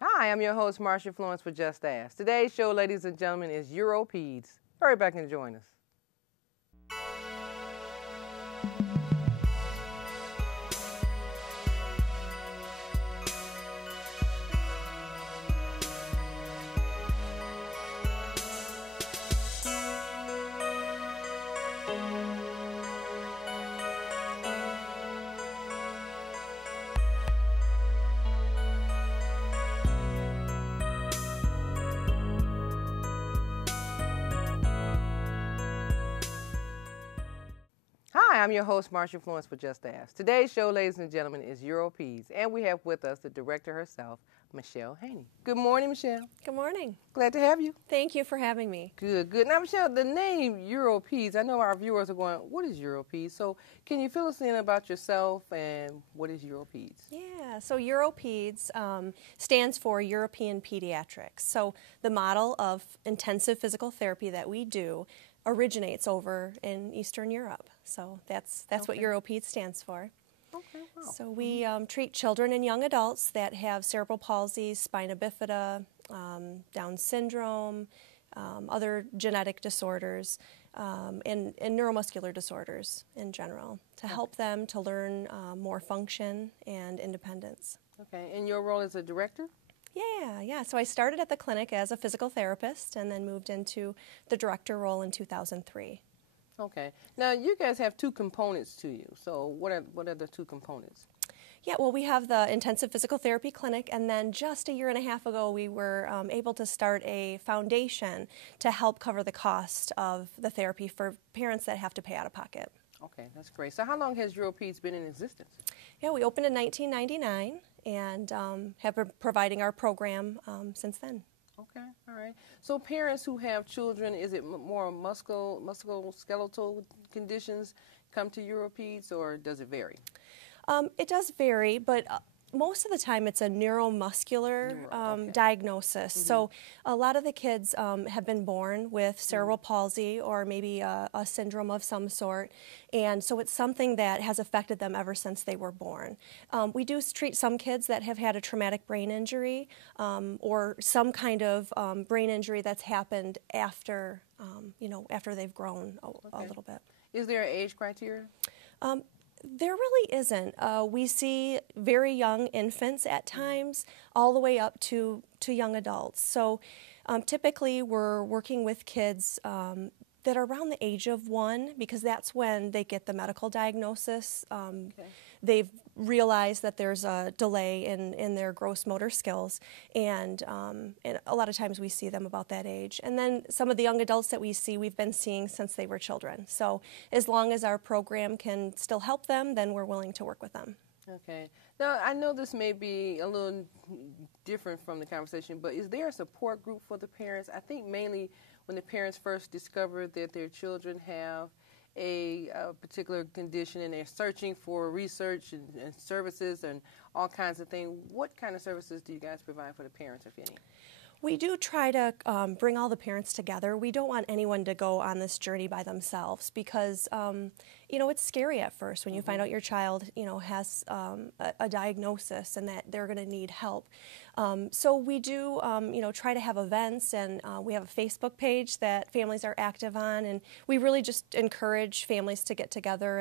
Hi, I'm your host, Marsha Florence for Just Ask. Today's show, ladies and gentlemen, is Euro-peds. Hurry back and join us. Hi, I'm your host, Marsha Florence for Just Ask. Today's show, ladies and gentlemen, is Euro-peds, and we have with us the director herself, Michelle Haney. Good morning, Michelle. Good morning. Glad to have you. Thank you for having me. Good, good. Now, Michelle, the name Euro-peds, I know our viewers are going, what is Euro-peds? So can you fill us in about yourself and what is Euro-peds? Yeah, so Euro-peds stands for European Pediatrics. So the model of intensive physical therapy that we do originates over in Eastern Europe. So that's what Euro-peds stands for. Okay, wow. So we treat children and young adults that have cerebral palsy, spina bifida, Down syndrome, other genetic disorders, and neuromuscular disorders in general to help them to learn more function and independence. Okay, and your role as a director? Yeah. So I started at the clinic as a physical therapist and then moved into the director role in 2003. Okay. Now, you guys have two components to you. So what are the two components? Yeah, well, we have the intensive physical therapy clinic, and then just a year and a half ago, we were able to start a foundation to help cover the cost of the therapy for parents that have to pay out of pocket. Okay, that's great. So how long has Euro-peds been in existence? Yeah, we opened in 1999 and have been providing our program since then. Okay, all right. So parents who have children, is it more musculoskeletal conditions come to Euro-peds, or does it vary? It does vary, but most of the time it's a neuromuscular diagnosis. Mm-hmm. So a lot of the kids have been born with cerebral palsy or maybe a syndrome of some sort, and so it's something that has affected them ever since they were born. We do treat some kids that have had a traumatic brain injury or some kind of brain injury that's happened after, after they've grown a little bit. Is there an age criteria? There really isn't. We see very young infants at times, all the way up to young adults. So typically we're working with kids that are around the age of 1 because that's when they get the medical diagnosis. They've realized that there's a delay in their gross motor skills, and a lot of times we see them about that age. And then some of the young adults that we see, we've been seeing since they were children. So as long as our program can still help them, then we're willing to work with them. Okay. Now, I know this may be a little different from the conversation, but is there a support group for the parents? I think mainly when the parents first discover that their children have a particular condition and they're searching for research and services and all kinds of things, what kind of services do you guys provide for the parents, if any? We do try to bring all the parents together. We don't want anyone to go on this journey by themselves because, it's scary at first when you find out your child, has a diagnosis and that they're going to need help. So we do, try to have events, and we have a Facebook page that families are active on, and we really just encourage families to get together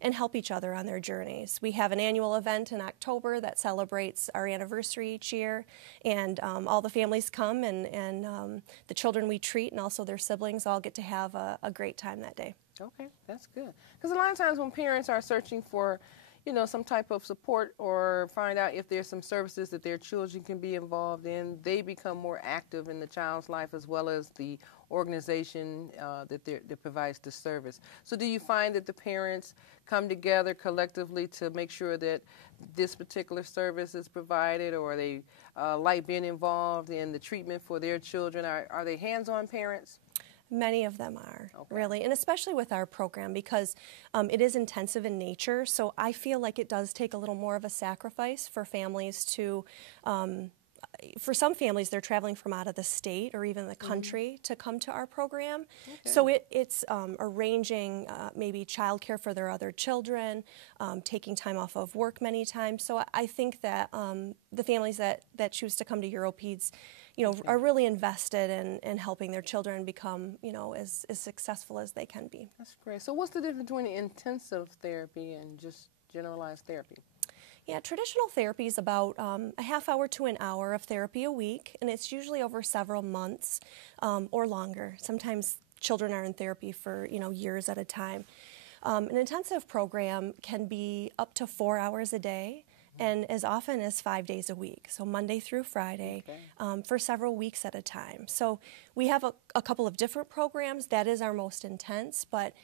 and help each other on their journeys. We have an annual event in October that celebrates our anniversary each year, and all the families come, and the children we treat and also their siblings all get to have a great time that day. Okay, that's good. Because a lot of times when parents are searching for some type of support or find out if there's some services that their children can be involved in, they become more active in the child's life as well as the organization that provides the service. So do you find that the parents come together collectively to make sure that this particular service is provided, or are they like being involved in the treatment for their children? Are they hands-on parents? Many of them are, really, and especially with our program because it is intensive in nature, so I feel like it does take a little more of a sacrifice for families to for some families, they're traveling from out of the state or even the country to come to our program. Okay. So it's arranging maybe childcare for their other children, taking time off of work many times. So I think that the families that choose to come to Euro-peds, are really invested in helping their children become, as successful as they can be. That's great. So what's the difference between intensive therapy and just generalized therapy? Yeah, traditional therapy is about a half hour to an hour of therapy a week, and it's usually over several months or longer. Sometimes children are in therapy for, years at a time. An intensive program can be up to 4 hours a day and as often as 5 days a week, so Monday through Friday, for several weeks at a time. So we have a couple of different programs. That is our most intense, but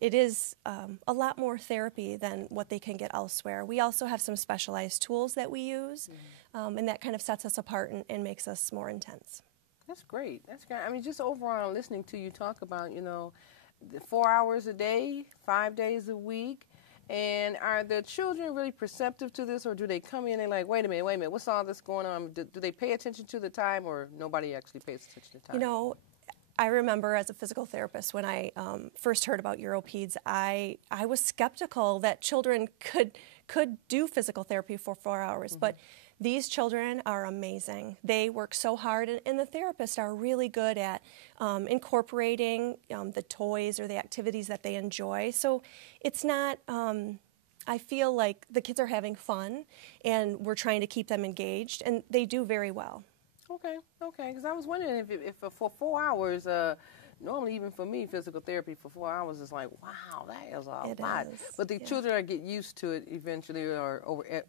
it is a lot more therapy than what they can get elsewhere. We also have some specialized tools that we use, and that kind of sets us apart and makes us more intense. That's great. That's great. I mean, just overall listening to you talk about, 4 hours a day, 5 days a week. And are the children really perceptive to this, or do they come in and like, wait a minute, what's all this going on? Do they pay attention to the time, or nobody actually pays attention to time? I remember as a physical therapist when I first heard about Euro-peds, I was skeptical that children could do physical therapy for 4 hours, but these children are amazing. They work so hard, and the therapists are really good at incorporating the toys or the activities that they enjoy. So it's not, I feel like the kids are having fun, and we're trying to keep them engaged, and they do very well. Okay, because I was wondering if for 4 hours, normally even for me, physical therapy for 4 hours is like, wow, that is a lot. But the children are get used to it eventually, or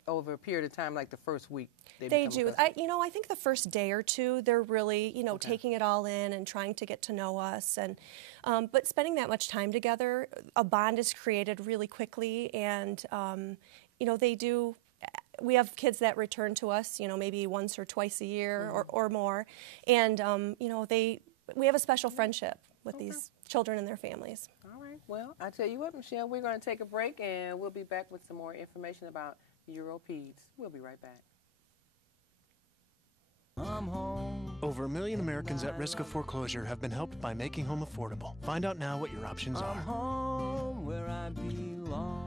over a period of time, like the first week. They do. I think the first day or two, they're really, taking it all in and trying to get to know us. And but spending that much time together, a bond is created really quickly, and they do. We have kids that return to us, maybe once or twice a year or more, and we have a special friendship with these children and their families. All right. Well, I tell you what, Michelle, we're going to take a break, and we'll be back with some more information about Euro-peds. We'll be right back. Over 1 million Americans at risk of foreclosure have been helped by making home affordable. Find out now what your options are. Home where I belong.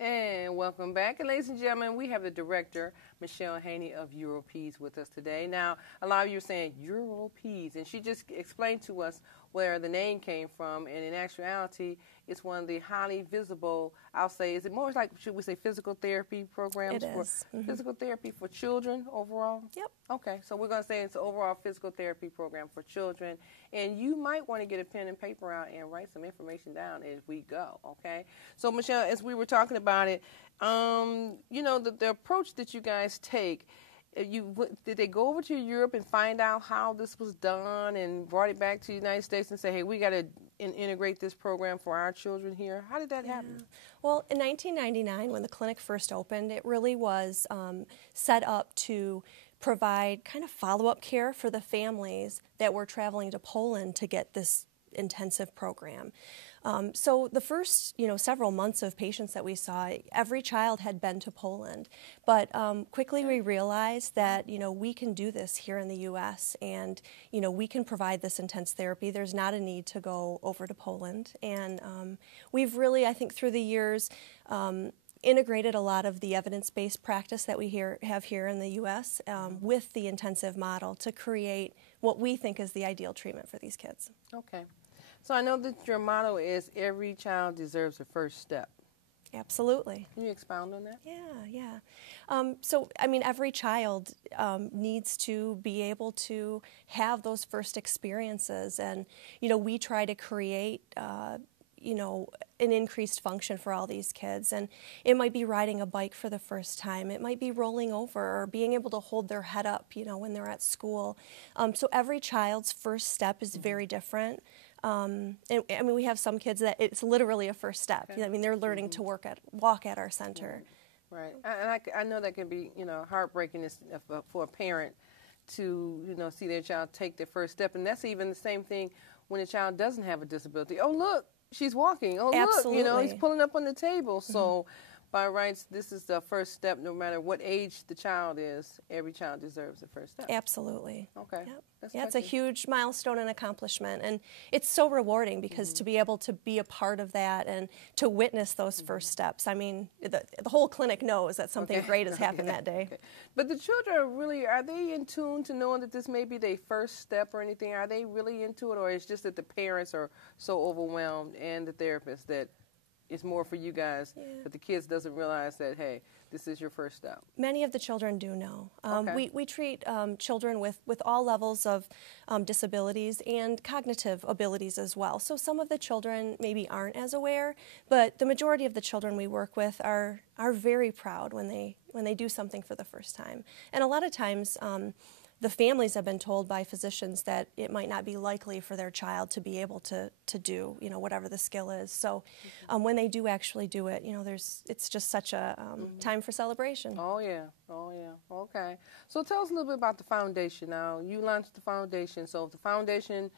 And welcome back. And ladies and gentlemen, we have the director, Michelle Haney of Euro-peds with us today. Now, a lot of you are saying Euro-peds, and she just explained to us where the name came from, and in actuality, it's one of the highly visible, I'll say, is it more like, should we say, physical therapy programs? It is. Physical therapy for children overall? Yep. Okay, so we're going to say it's an overall physical therapy program for children, and you might want to get a pen and paper out and write some information down as we go, okay? So, Michelle, as we were talking about it, the approach that you guys take, did they go over to Europe and find out how this was done and brought it back to the United States and say, hey, we got to integrate this program for our children here? How did that happen? Well, in 1999, when the clinic first opened, it really was set up to provide kind of follow-up care for the families that were traveling to Poland to get this intensive program. So the first, several months of patients that we saw, every child had been to Poland. But quickly we realized that, we can do this here in the U.S. and, we can provide this intense therapy. There's not a need to go over to Poland. And we've really, I think, through the years, integrated a lot of the evidence-based practice that we have here in the U.S. With the intensive model to create what we think is the ideal treatment for these kids. Okay. So I know that your motto is every child deserves a first step. Absolutely. Can you expound on that? Yeah. Every child needs to be able to have those first experiences. And, we try to create, an increased function for all these kids. And it might be riding a bike for the first time. It might be rolling over or being able to hold their head up, when they're at school. So every child's first step is very different. We have some kids that it's literally a first step. Okay. They're learning to walk at our center. Right. And I know that can be, heartbreaking for a parent to, see their child take their first step. And that's even the same thing when a child doesn't have a disability. Oh, look, she's walking. Oh, Absolutely. look, he's pulling up on the table. So, by rights, this is the first step. No matter what age the child is, every child deserves the first step. Absolutely. Okay. Yep. That's Yeah, it's a touching. huge milestone and accomplishment, and it's so rewarding because to be able to be a part of that and to witness those first steps. I mean, the whole clinic knows that something great has happened that day. Okay. But the children are they in tune to knowing that this may be their first step or anything? Are they really into it, or it's just that the parents are so overwhelmed and the therapist that it's more for you guys, but the kids doesn't realize that, hey, this is your first step? Many of the children do know. Okay. We treat children with all levels of disabilities and cognitive abilities as well. So some of the children maybe aren't as aware, but the majority of the children we work with are very proud when they do something for the first time. And a lot of times the families have been told by physicians that it might not be likely for their child to be able to do, whatever the skill is. So when they do actually do it, it's just such a time for celebration. Oh, yeah. Okay. So tell us a little bit about the foundation. Now, you launched the foundation. So the foundation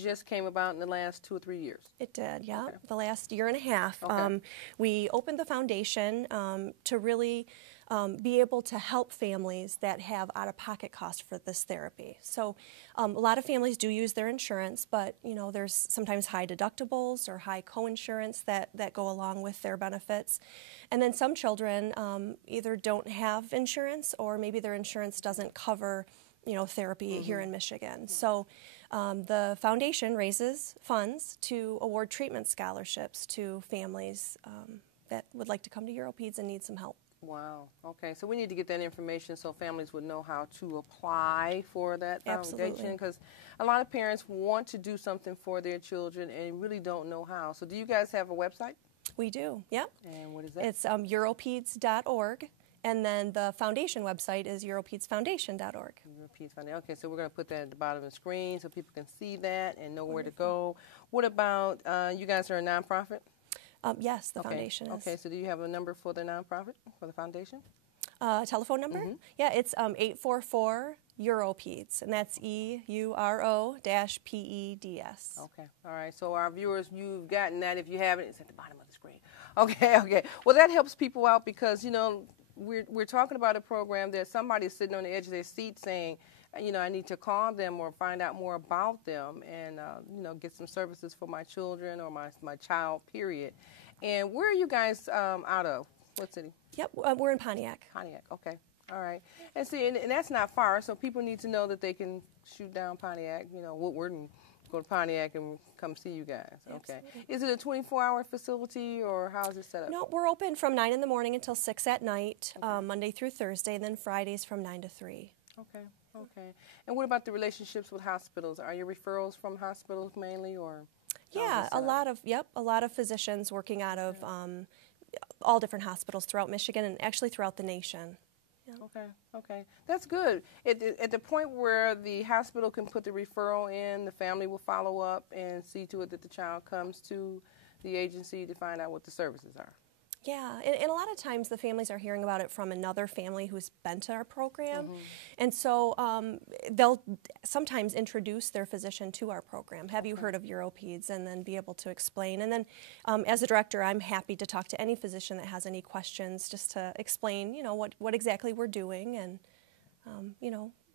just came about in the last 2 or 3 years. It did, yeah. Okay. The last year and a half. Okay. We opened the foundation to really be able to help families that have out-of-pocket costs for this therapy. So a lot of families do use their insurance, but there's sometimes high deductibles or high co-insurance that go along with their benefits. And then some children either don't have insurance, or maybe their insurance doesn't cover therapy here in Michigan. So the foundation raises funds to award treatment scholarships to families that would like to come to Euro-peds and need some help. Wow. Okay. So we need to get that information so families would know how to apply for that foundation, because a lot of parents want to do something for their children and really don't know how. So do you guys have a website? We do, yep. And what is that? It's Euro-peds.org, and then the foundation website is EuroPedsFoundation.org. Euro-peds Foundation. Okay, so we're going to put that at the bottom of the screen so people can see that and know where to go. What about, you guys are a nonprofit? Yes, the foundation is. Okay, so do you have a number for the nonprofit, for the foundation? Telephone number? Yeah, it's 844-EURO-PEDS, and that's EURO-PEDS. Okay, all right. So our viewers, you've gotten that. If you haven't, it's at the bottom of the screen. Okay. Well, that helps people out because, we're talking about a program that somebody's sitting on the edge of their seat saying, I need to call them or find out more about them and, get some services for my children or my child, period. And where are you guys out of? What city? Yep, we're in Pontiac. Pontiac, okay. All right. And see, and that's not far, so people need to know that they can shoot down Pontiac, Woodward, and go to Pontiac and come see you guys. Okay. Absolutely. Is it a 24-hour facility, or how is it set up? No, we're open from 9 in the morning until 6 at night, Monday through Thursday, and then Fridays from 9 to 3. Okay. And what about the relationships with hospitals? Are your referrals from hospitals mainly, or? Yeah, a lot of physicians working out of all different hospitals throughout Michigan and actually throughout the nation. Yeah. Okay. That's good. At the point where the hospital can put the referral in, the family will follow up and see to it that the child comes to the agency to find out what the services are. Yeah, and a lot of times the families are hearing about it from another family who's been to our program, and so they'll sometimes introduce their physician to our program. Have you heard of Euro-peds? And then be able to explain. And then as a director, I'm happy to talk to any physician that has any questions, just to explain, what exactly we're doing, and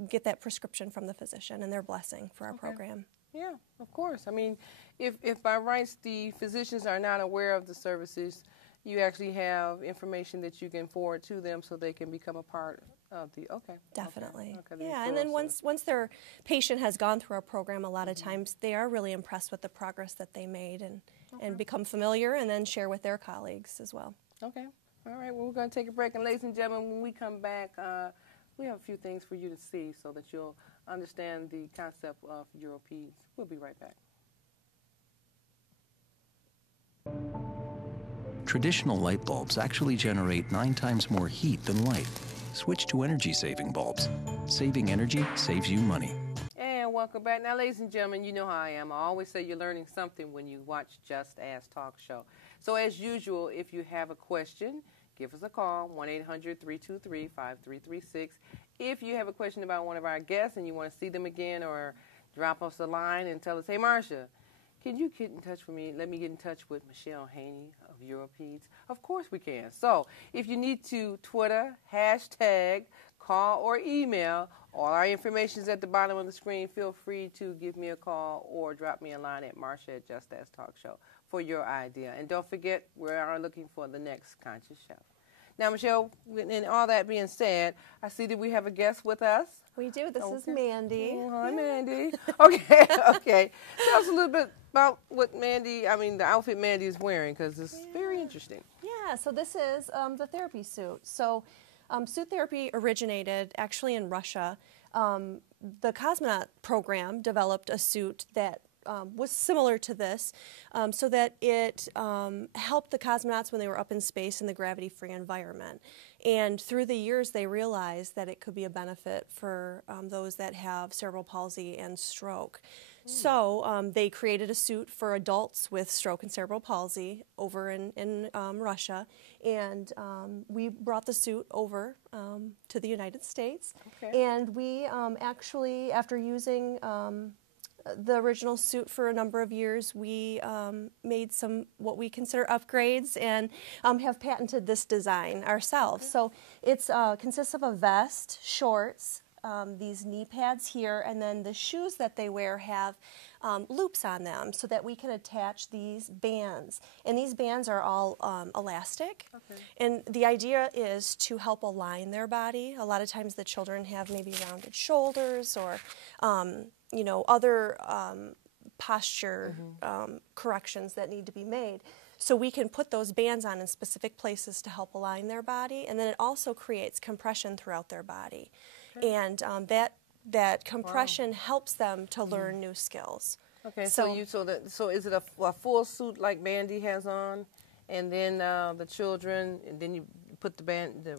get that prescription from the physician and their blessing for our program. Yeah, of course. I mean, if by rights the physicians are not aware of the services, you actually have information that you can forward to them so they can become a part of the, Definitely. Okay, Yeah, and then once their patient has gone through our program, a lot of times they are really impressed with the progress that they made and become familiar and then share with their colleagues as well. Okay. All right, well, we're going to take a break. And ladies and gentlemen, when we come back, we have a few things for you to see so that you'll understand the concept of Euro-peds. We'll be right back. Traditional light bulbs actually generate 9 times more heat than light. Switch to energy-saving bulbs. Saving energy saves you money. And welcome back. Now, ladies and gentlemen, you know how I am. I always say you're learning something when you watch Just Ask Talk Show. So as usual, if you have a question, give us a call, 1-800-323-5336. If you have a question about one of our guests and you want to see them again, or drop us a line and tell us, hey, Marsha, can you get in touch with me? Let me get in touch with Michelle Haney of Euro-peds. Of course we can. So if you need to Twitter, hashtag, call, or email, all our information is at the bottom of the screen. Feel free to give me a call or drop me a line at Marsha@JustAsTalkShow for your idea. And don't forget, we are looking for the next conscious chef. Now, Michelle, and all that being said, I see that we have a guest with us. We do. This is Mandy. Oh, hi, Mandy. Okay, okay. Tell us a little bit about what the outfit Mandy is wearing, because it's very interesting. Yeah, so this is the therapy suit. So suit therapy originated actually in Russia. The cosmonaut program developed a suit that was similar to this, so that it helped the cosmonauts when they were up in space in the gravity-free environment. And through the years, they realized that it could be a benefit for those that have cerebral palsy and stroke. So they created a suit for adults with stroke and cerebral palsy over in Russia, and we brought the suit over to the United States. Okay. And we actually, after using the original suit for a number of years, we made some what we consider upgrades and have patented this design ourselves. Okay. So it's consists of a vest, shorts, these knee pads here, and then the shoes that they wear have loops on them so that we can attach these bands. And these bands are all elastic. Okay. And the idea is to help align their body. A lot of times the children have maybe rounded shoulders or other posture corrections that need to be made. So we can put those bands on in specific places to help align their body, and then it also creates compression throughout their body. Okay. And that compression helps them to learn new skills. Okay, so is it a full suit like Mandy has on, and then the children, and then you put the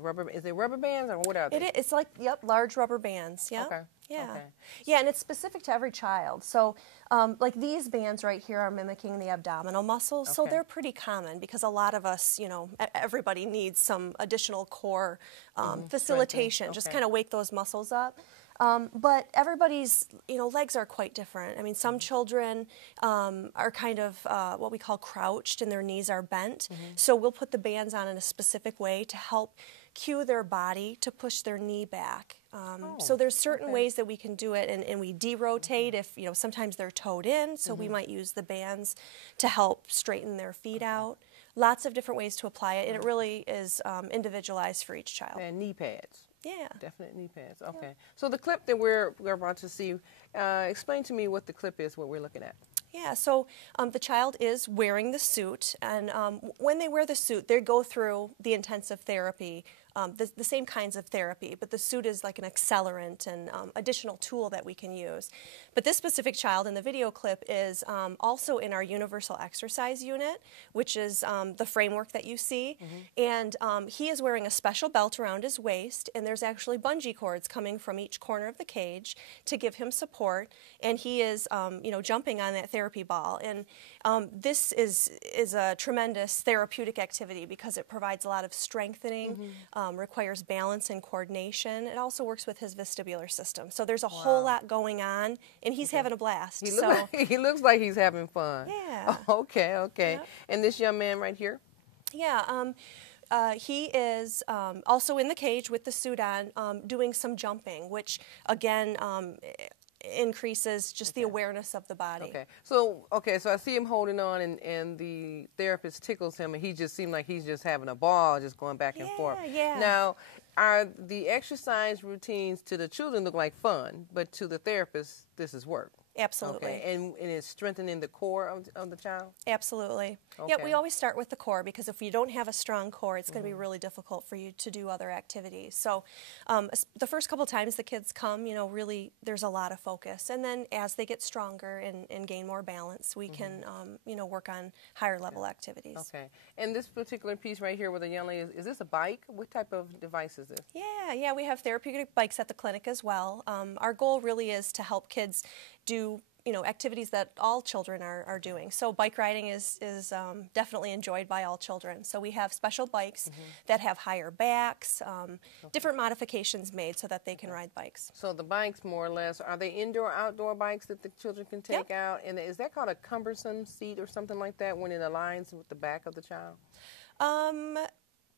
rubber, is it rubber bands or what are they? It's like, large rubber bands, yeah. Okay. Yeah. Okay. Yeah, and it's specific to every child. So like these bands right here are mimicking the abdominal muscles, so they're pretty common because a lot of us, everybody needs some additional core facilitation, just kind of wake those muscles up. But everybody's, legs are quite different. I mean, some children are kind of what we call crouched and their knees are bent. So we'll put the bands on in a specific way to help cue their body to push their knee back. So there's certain ways that we can do it, and we derotate if, sometimes they're toed in, so we might use the bands to help straighten their feet out. Lots of different ways to apply it, and it really is individualized for each child. And knee pads. Yeah. Definite knee pads. Okay. Yeah. So the clip that we're about to see, explain to me what the clip is, what we're looking at. Yeah, so the child is wearing the suit, and when they wear the suit, they go through the intensive therapy, the same kinds of therapy, but the suit is like an accelerant and additional tool that we can use. But this specific child in the video clip is also in our universal exercise unit, which is the framework that you see, and he is wearing a special belt around his waist, and there's actually bungee cords coming from each corner of the cage to give him support, and he is, jumping on that therapy ball. And this is a tremendous therapeutic activity because it provides a lot of strengthening, requires balance and coordination. It also works with his vestibular system. So there's a whole lot going on, and he's having a blast. He looks like he's having fun. Yeah. Okay. Yep. And this young man right here? Yeah. He is also in the cage with the suit on, doing some jumping, which again increases just the awareness of the body. Okay. So I see him holding on, and the therapist tickles him, and he just seemed like he's just having a ball, just going back and forth. Yeah. Now, are the exercise routines to the children look like fun, but to the therapist, this is work? Absolutely. Okay. And it's strengthening the core of the child? Absolutely. Okay. Yeah, we always start with the core because if you don't have a strong core, it's going to be really difficult for you to do other activities. So the first couple times the kids come, really there's a lot of focus. And then as they get stronger and gain more balance, we can, work on higher level activities. Okay. And this particular piece right here with the young lady, is this a bike? What type of device is this? Yeah, we have therapeutic bikes at the clinic as well. Our goal really is to help kids do activities that all children are doing. So bike riding is definitely enjoyed by all children. So we have special bikes that have higher backs, different modifications made so that they can ride bikes. So the bikes, more or less, are they indoor, outdoor bikes that the children can take out? And is that called a cumbersome seat or something like that when it aligns with the back of the child?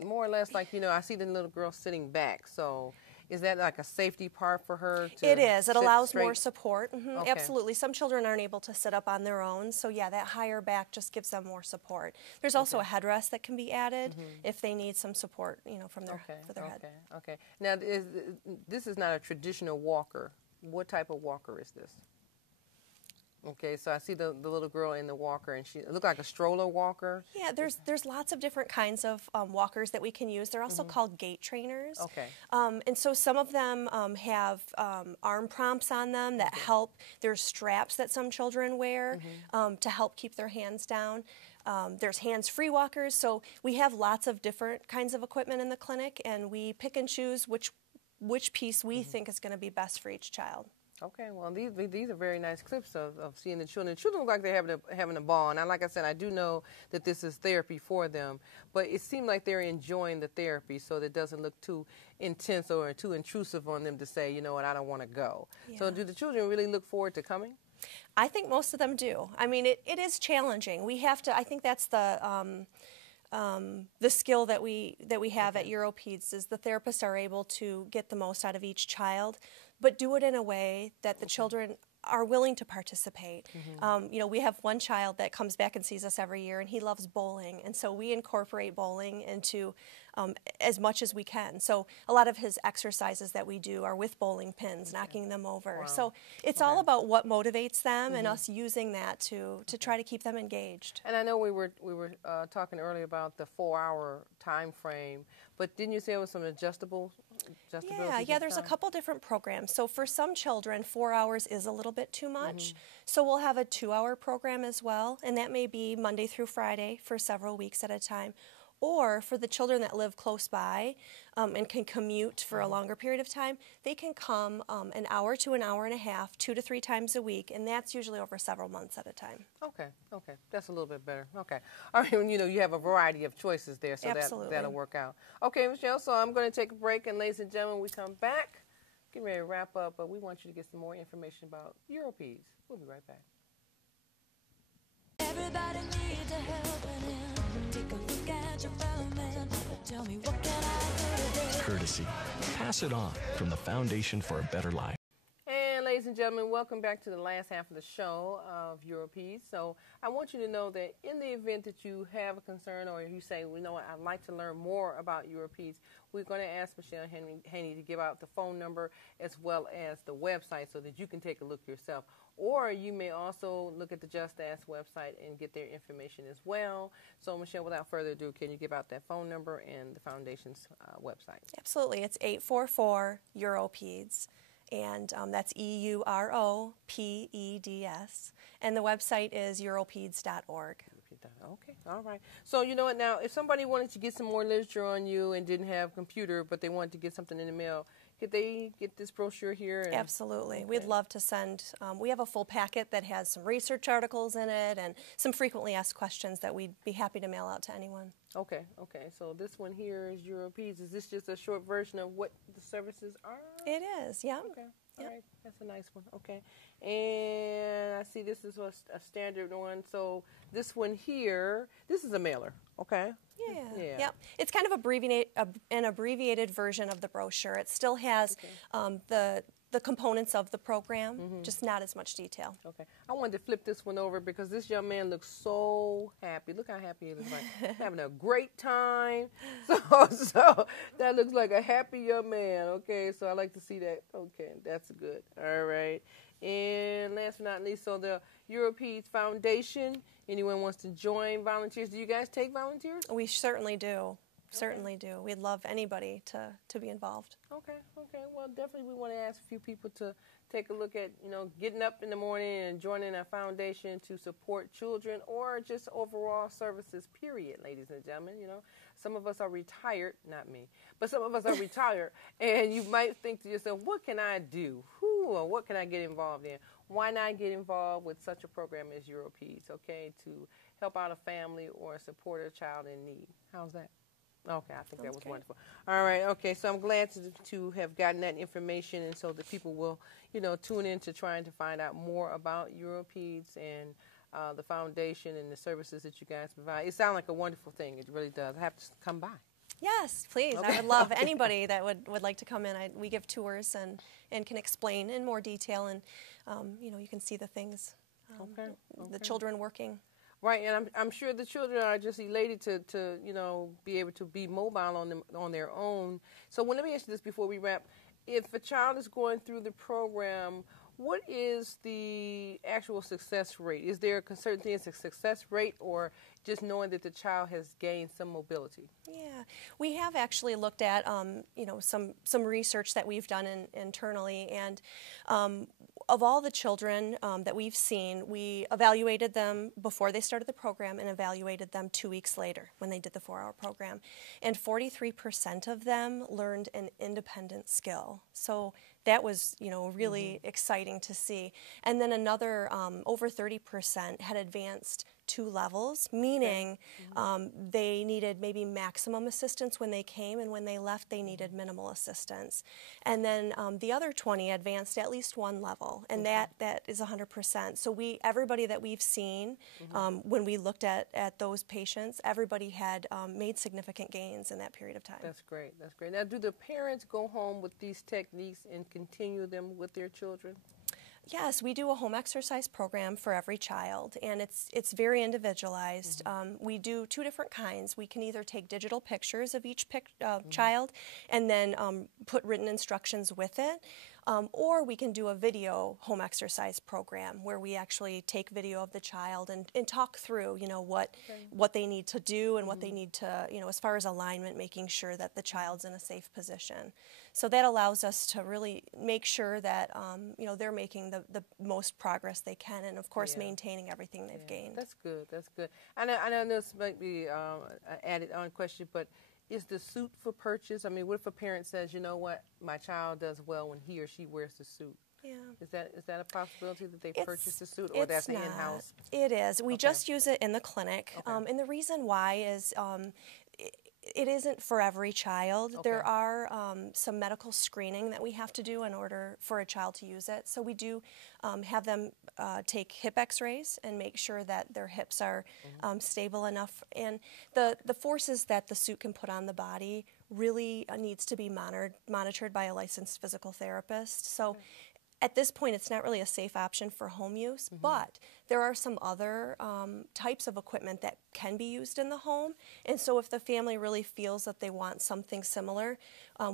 More or less, like, I see the little girl sitting back. So is that like a safety part for her? It is. It allows straight? more support. Okay. Absolutely. Some children aren't able to sit up on their own. So, yeah, that higher back just gives them more support. There's also a headrest that can be added if they need some support, for their head. Okay. Now, this is not a traditional walker. What type of walker is this? Okay, so I see the little girl in the walker, and it looked like a stroller walker. Yeah, there's lots of different kinds of walkers that we can use. They're also called gait trainers. Okay. And so some of them have arm prompts on them that help. There's straps that some children wear to help keep their hands down. There's hands-free walkers. So we have lots of different kinds of equipment in the clinic, and we pick and choose which piece we think is going to be best for each child. Okay, well, these are very nice clips of seeing the children. The children look like they're having a ball. And like I said, I do know that this is therapy for them, but it seems like they're enjoying the therapy, so that it doesn't look too intense or too intrusive on them to say, you know what, I don't want to go. Yeah. So do the children really look forward to coming? I think most of them do. I mean, it is challenging. We have to. I think that's the skill that we have at Euro-peds is the therapists are able to get the most out of each child, but do it in a way that the children are willing to participate. We have one child that comes back and sees us every year, and he loves bowling, and so we incorporate bowling into as much as we can. So a lot of his exercises that we do are with bowling pins, knocking them over. Wow. So it's all about what motivates them and us using that to try to keep them engaged. And I know we were talking earlier about the 4-hour time frame, but didn't you say it was some adjustable? Yeah, there's a couple different programs. So for some children, 4 hours is a little bit too much. So we'll have a 2-hour program as well, and that may be Monday through Friday for several weeks at a time. Or for the children that live close by and can commute for a longer period of time, they can come an hour to an hour and a half, 2 to 3 times a week, and that's usually over several months at a time. Okay, that's a little bit better. Okay, all right. You have a variety of choices there, so that'll work out. Okay, Michelle. So I'm going to take a break, and ladies and gentlemen, we come back, getting ready to wrap up, but we want you to get some more information about Euro-peds. We'll be right back. Everybody needs a helping hand. Take a look at your fellow man. Tell me, what can I do today? Courtesy. Pass it on from the Foundation for a Better Life. And ladies and gentlemen, welcome back to the last half of the show of Euro-peds. So I want you to know that in the event that you have a concern or you say, well, you know what, I'd like to learn more about Euro-peds, we're going to ask Michelle Haney to give out the phone number as well as the website so that you can take a look yourself. Or you may also look at the Just Ask website and get their information as well. So, Michelle, without further ado, can you give out that phone number and the Foundation's website? Absolutely. It's 844-EURO-PEDS, and that's EUROPEDS. And the website is Euro-peds.org. Okay, all right. So, you know what, now, if somebody wanted to get some more literature on you and didn't have a computer, but they wanted to get something in the mail, could they get this brochure here? Absolutely. Okay. We'd love to send. We have a full packet that has some research articles in it and some frequently asked questions that we'd be happy to mail out to anyone. Okay. So this one here is Euro-peds. Is this just a short version of what the services are? It is, yeah. Okay. All right. That's a nice one. Okay. And I see this is a standard one. So this one here, this is a mailer. Okay. Yeah. It's kind of an abbreviated version of the brochure. It still has the components of the program, just not as much detail. Okay. I wanted to flip this one over because this young man looks so happy. Look how happy he looks like. Having a great time. So that looks like a happy young man. Okay, so I like to see that. Okay, that's good. All right. And last but not least, so the Euro-peds Foundation, anyone wants to join volunteers? Do you guys take volunteers? We certainly do. Certainly do. We'd love anybody to be involved. Okay. Well, definitely we want to ask a few people to take a look at, getting up in the morning and joining a foundation to support children or just overall services, period, ladies and gentlemen. Some of us are retired, not me, but some of us are retired, and you might think to yourself, what can I do? Or what can I get involved in? why not get involved with such a program as Euro-peds, okay, to help out a family or support a child in need? How's that? Okay, I think that was wonderful. All right, okay, so I'm glad to have gotten that information, and so that people will, tune in to trying to find out more about Euro-peds and the foundation and the services that you guys provide. It sounds like a wonderful thing. It really does. I have to come by. Yes, please. Okay. I would love anybody that would like to come in. We give tours and can explain in more detail, and you can see the things, the children working. Right, and I'm sure the children are just elated to be able to be mobile on their own. So let me ask you this before we wrap. If a child is going through the program, what is the actual success rate? Is there a certain thing as a success rate, or just knowing that the child has gained some mobility? Yeah, we have actually looked at some research that we've done internally, and of all the children that we've seen, we evaluated them before they started the program and evaluated them 2 weeks later when they did the 4-hour program. And 43% of them learned an independent skill. So that was, really exciting to see. And then another over 30% had advanced 2 levels, meaning they needed maybe maximum assistance when they came, and when they left they needed minimal assistance. And then the other 20 advanced at least 1 level, and that is 100%. So everybody that we've seen, when we looked at those patients, everybody had made significant gains in that period of time. That's great. That's great. Now, do the parents go home with these techniques and continue them with their children? Yes, we do a home exercise program for every child, and it's very individualized. We do 2 different kinds. We can either take digital pictures of each child and then put written instructions with it, or we can do a video home exercise program where we actually take video of the child and talk through, what they need to do and what they need to, as far as alignment, making sure that the child's in a safe position. So that allows us to really make sure that, they're making the most progress they can, and of course maintaining everything they've gained. That's good. That's good. I know this might be an added on question, but is the suit for purchase? I mean, what if a parent says, you know what, my child does well when he or she wears the suit? Yeah. Is that a possibility that they purchase the suit, or that's in-house? It is. We just use it in the clinic, and the reason why is it isn't for every child. Okay. There are some medical screening that we have to do in order for a child to use it. So we do have them take hip x-rays and make sure that their hips are stable enough. And the forces that the suit can put on the body really needs to be monitored by a licensed physical therapist. So at this point, it's not really a safe option for home use, but there are some other types of equipment that can be used in the home. And so if the family really feels that they want something similar,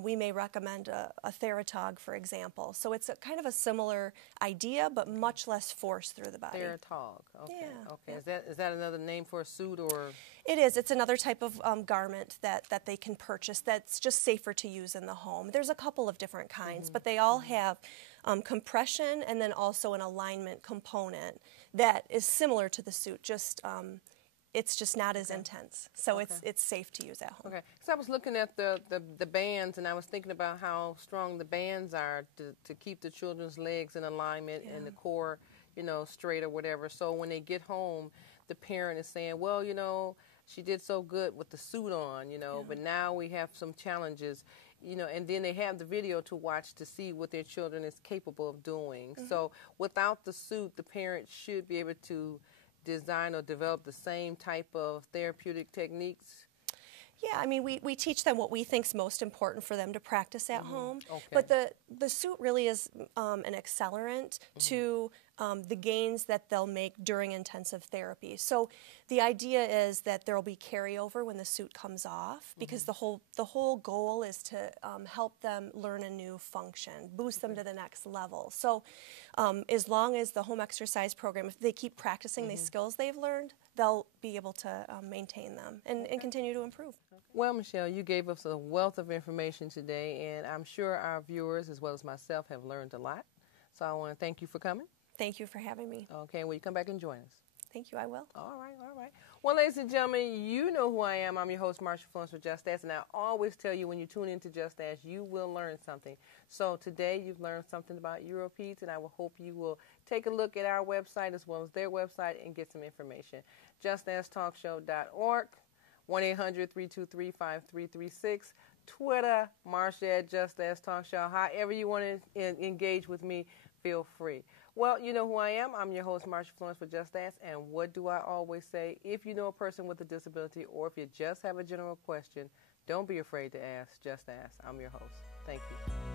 we may recommend a Theratog, for example. So it's kind of a similar idea, but much less force through the body. Theratog. Okay. Yeah. Okay. Is that another name for a suit, or? It is. It's another type of garment that they can purchase that's just safer to use in the home. There's a couple of different kinds, but they all have compression and then also an alignment component that is similar to the suit, just it's just not as intense. So it's safe to use at home. Okay. So I was looking at the bands, and I was thinking about how strong the bands are to keep the children's legs in alignment and the core, straight or whatever. So when they get home, the parent is saying, well, she did so good with the suit on, but now we have some challenges, and then they have the video to watch to see what their children is capable of doing. So without the suit, the parent should be able to design or develop the same type of therapeutic techniques. Yeah, I mean, we teach them what we think is most important for them to practice at home. Okay. But the suit really is an accelerant to the gains that they'll make during intensive therapy. So the idea is that there will be carryover when the suit comes off, because the whole goal is to help them learn a new function, boost them to the next level. So as long as the home exercise program, if they keep practicing these skills they've learned, they'll be able to maintain them and continue to improve. Well, Michelle, you gave us a wealth of information today, and I'm sure our viewers, as well as myself, have learned a lot. So I want to thank you for coming. Thank you for having me. Okay, will you come back and join us? Thank you, I will. All right, all right. Well, ladies and gentlemen, you know who I am. I'm your host, Marsha Florence for Just Ask, and I always tell you when you tune into Just Ask, you will learn something. So today you've learned something about Euro-peds, and I will hope you will take a look at our website as well as their website and get some information. JustAskTalkShow.org, 1-800-323-5336, Twitter, Marsha at Just Ask Talk Show. However you want to engage with me, feel free. Well, you know who I am. I'm your host, Marsha Florence for Just Ask. And what do I always say? If you know a person with a disability or if you just have a general question, don't be afraid to ask. Just ask. I'm your host. Thank you.